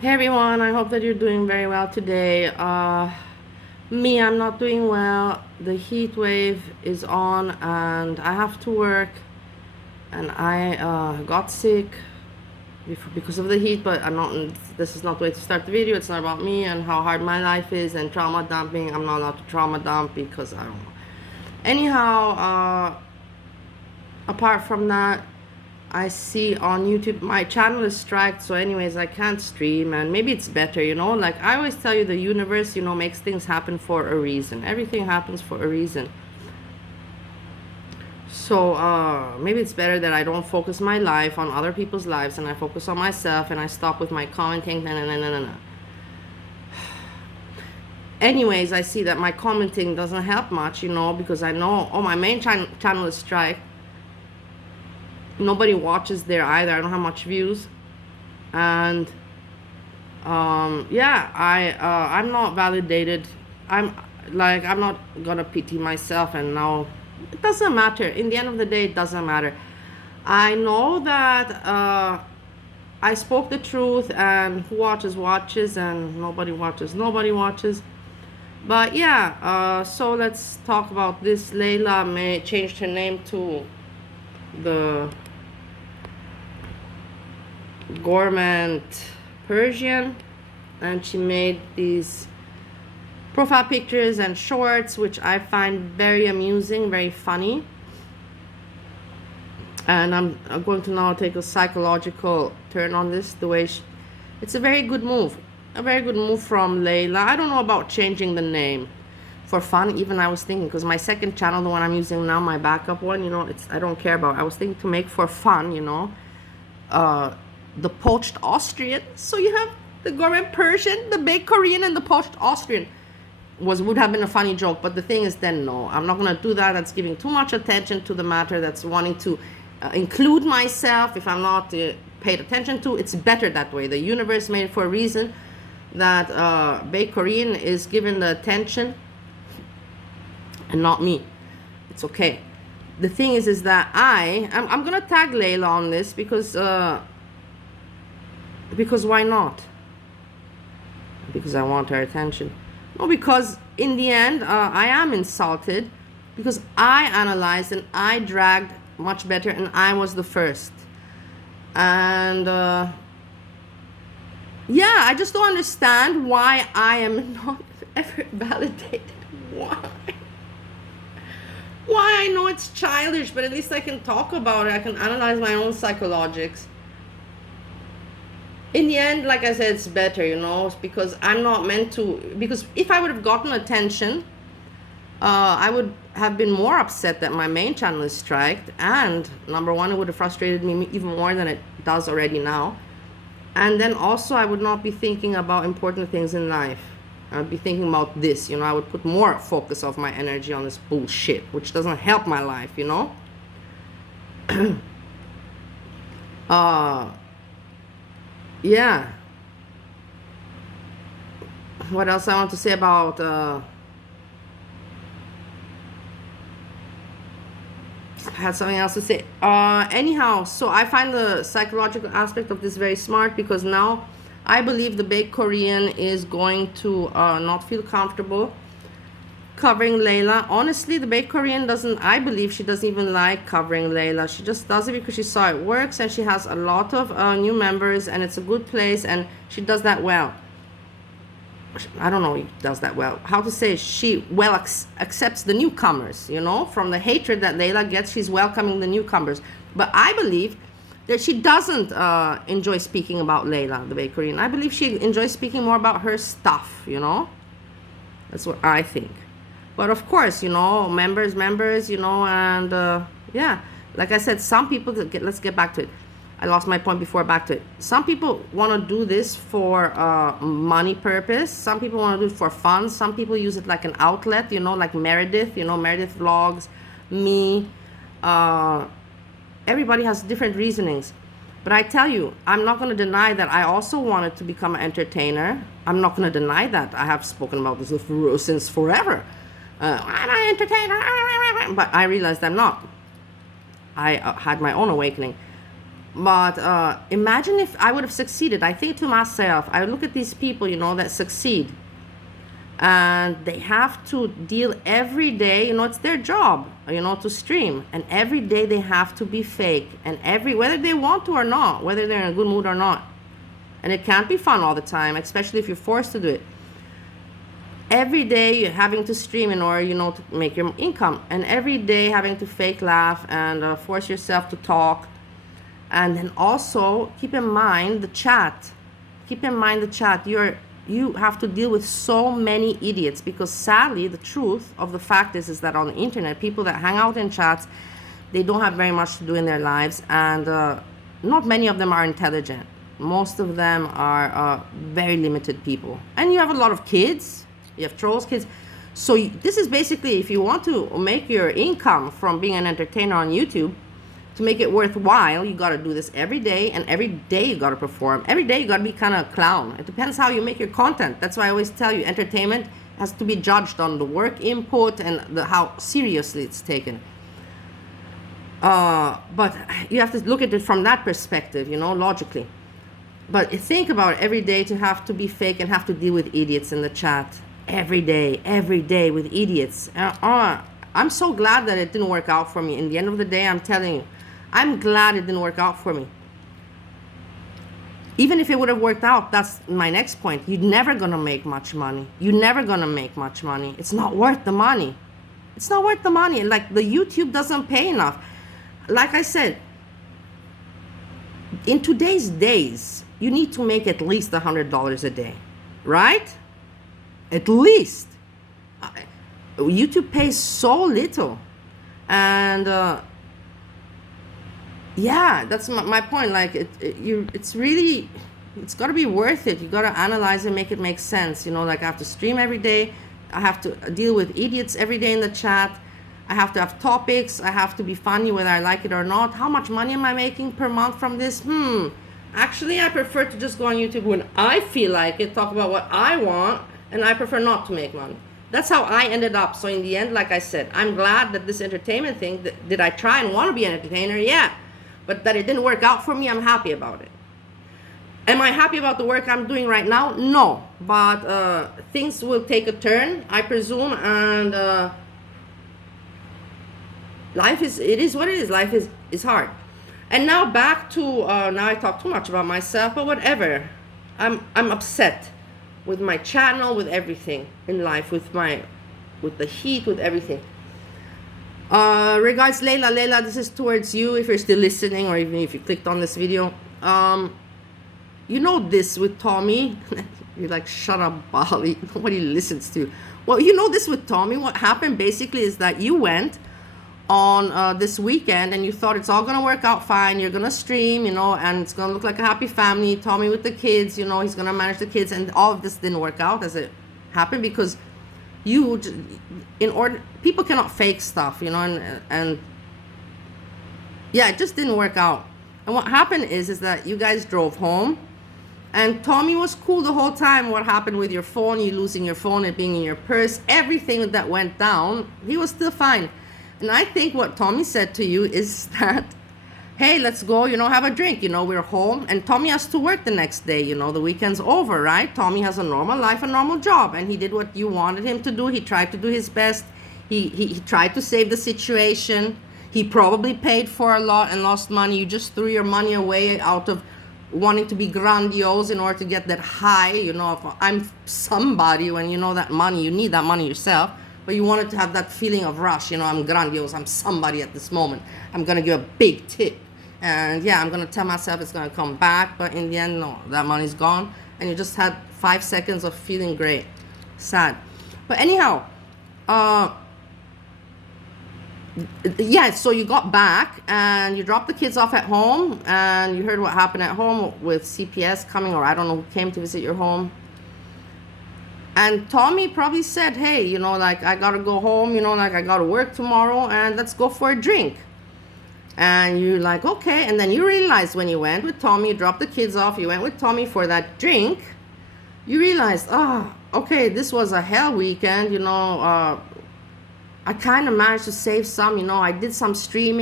Hey everyone, I hope that you're doing very well today. I'm not doing well. The heat wave is on and I have to work, and I got sick because of the heat, but I'm not, this is not the way to start the video. It's not about me and how hard my life is and trauma dumping. I'm not allowed to trauma dump because I don't know. Anyhow, apart from that, I see on YouTube my channel is striked, so anyways I can't stream, and maybe it's better, like I always tell you, the universe, makes things happen for a reason. Everything happens for a reason. So maybe it's better that I don't focus my life on other people's lives and I focus on myself and I stop with my commenting. Anyways, I see that my commenting doesn't help much, because I know, my main channel is striked. Nobody watches there either. I don't have much views, and yeah, I'm not validated. I'm not gonna pity myself, and now it doesn't matter. In the end of the day, it doesn't matter. I know that I spoke the truth, and who watches, and nobody watches. But yeah, so let's talk about this. Leila changed her name to the Gourmand Persian, and she made these profile pictures and shorts, which I find very amusing, very funny. And I'm going to now take a psychological turn on this. It's a very good move, from Leila. I don't know about changing the name for fun. Even I was thinking, because my second channel, the one I'm using now, my backup one, I don't care about. I was thinking to make for fun, the poached Austrian. So you have the Gourmand Persian, the baked Korean, and the poached Austrian. Would have been a funny joke, but the thing is, then no, I'm not gonna do that. That's giving too much attention to the matter. That's wanting to include myself if I'm not paid attention to. It's better that way. The universe made it for a reason that baked Korean is given the attention and not me. It's okay. The thing is that I'm gonna tag Leila on this because why not? Because I want her attention. No, because in the end, I am insulted because I analyzed and I dragged much better, and I was the first. And yeah, I just don't understand why I am not ever validated. Why? I know it's childish, but at least I can talk about it. I can analyze my own psychologics. In the end, like I said, it's better, because I'm not meant to. Because if I would have gotten attention, I would have been more upset that my main channel is striked. And number one, it would have frustrated me even more than it does already now. And then also, I would not be thinking about important things in life. I'd be thinking about this, I would put more focus of my energy on this bullshit, which doesn't help my life, Yeah. What else I want to say about I had something else to say. Anyhow, so I find the psychological aspect of this very smart, because now I believe the baked Korean is going to not feel comfortable covering Leila. Honestly, the baked Korean I believe she doesn't even like covering Leila. She just does it because she saw it works, and she has a lot of new members, and it's a good place, and she does that well. I don't know if does that well. How to say, she well accepts the newcomers, from the hatred that Leila gets, she's welcoming the newcomers. But I believe that she doesn't enjoy speaking about Leila, the baked Korean. I believe she enjoys speaking more about her stuff, That's what I think. But of course, members, and yeah, like I said, some people, let's get back to it. I lost my point before, back to it. Some people want to do this for money purpose. Some people want to do it for fun. Some people use it like an outlet, like Meredith, Meredith vlogs, me. Everybody has different reasonings. But I tell you, I'm not going to deny that I also wanted to become an entertainer. I'm not going to deny that. I have spoken about this since forever. I'm an entertainer, but I realized I'm not. I had my own awakening. But imagine if I would have succeeded. I think to myself, I look at these people, that succeed. And they have to deal every day, it's their job, to stream. And every day they have to be fake. And whether they want to or not, whether they're in a good mood or not. And it can't be fun all the time, especially if you're forced to do it. Every day you're having to stream in order, to make your income. And every day having to fake laugh and force yourself to talk. And then also keep in mind the chat. Keep in mind the chat. You have to deal with so many idiots, because sadly the truth of the fact is that on the internet, people that hang out in chats, they don't have very much to do in their lives, and not many of them are intelligent. Most of them are very limited people. And you have a lot of kids, you have trolls kids. So this is basically, if you want to make your income from being an entertainer on YouTube, to make it worthwhile, you got to do this every day, and every day you got to perform. Every day you got to be kind of a clown. It depends how you make your content. That's why I always tell you, entertainment has to be judged on the work input and how seriously it's taken. But you have to look at it from that perspective, logically. But think about it, every day to have to be fake and have to deal with idiots in the chat. Every day with idiots. I'm so glad that it didn't work out for me. In the end of the day, I'm telling you, I'm glad it didn't work out for me. Even if it would have worked out, that's my next point. You're never going to make much money. You're never going to make much money. It's not worth the money. It's not worth the money. Like, the YouTube doesn't pay enough. Like I said, in today's days, you need to make at least $100 a day, right? At least. YouTube pays so little. And yeah, that's my point. Like, it's got to be worth it. You got to analyze and make it make sense. Like, I have to stream every day. I have to deal with idiots every day in the chat. I have to have topics. I have to be funny whether I like it or not. How much money am I making per month from this? Actually, I prefer to just go on YouTube when I feel like it, talk about what I want, and I prefer not to make money. That's how I ended up. So in the end, like I said, I'm glad that this entertainment thing, did I try and want to be an entertainer? Yeah. But that it didn't work out for me, I'm happy about it. Am I happy about the work I'm doing right now? No. But things will take a turn, I presume, and it is what it is. Life is hard. And now back to, now I talk too much about myself, but whatever. I'm upset with my channel, with everything in life, with the heat, with everything. Regards, Leila. Leila, this is towards you, if you're still listening, or even if you clicked on this video. This with Tommy. You're like, shut up, Bali. Nobody listens to you. Well, this with Tommy. What happened basically is that you went on this weekend and you thought it's all gonna work out fine. You're gonna stream, and it's gonna look like a happy family. Tommy with the kids, he's gonna manage the kids, and all of this didn't work out as it happened because people cannot fake stuff, and yeah, it just didn't work out. And what happened is that you guys drove home, and Tommy was cool the whole time. What happened with your phone, you losing your phone, it being in your purse, everything that went down, he was still fine. And I think what Tommy said to you is that, hey, let's go, have a drink, we're home. And Tommy has to work the next day, the weekend's over, right? Tommy has a normal life, a normal job, and he did what you wanted him to do. He tried to do his best. He tried to save the situation. He probably paid for a lot and lost money. You just threw your money away out of wanting to be grandiose in order to get that high, of I'm somebody, when that money, you need that money yourself. But you wanted to have that feeling of rush, I'm grandiose, I'm somebody at this moment. I'm going to give a big tip. And yeah, I'm going to tell myself it's going to come back. But in the end, no, that money's gone. And you just had 5 seconds of feeling great. Sad. But anyhow, yeah, so you got back and you dropped the kids off at home. And you heard what happened at home with CPS coming, or I don't know who came to visit your home. And Tommy probably said, hey, I got to go home, I got to work tomorrow, and let's go for a drink. And you're like, okay. And then you realized when you went with Tommy, you dropped the kids off, you went with Tommy for that drink, you realized, okay, this was a hell weekend, I kind of managed to save some, I did some streaming.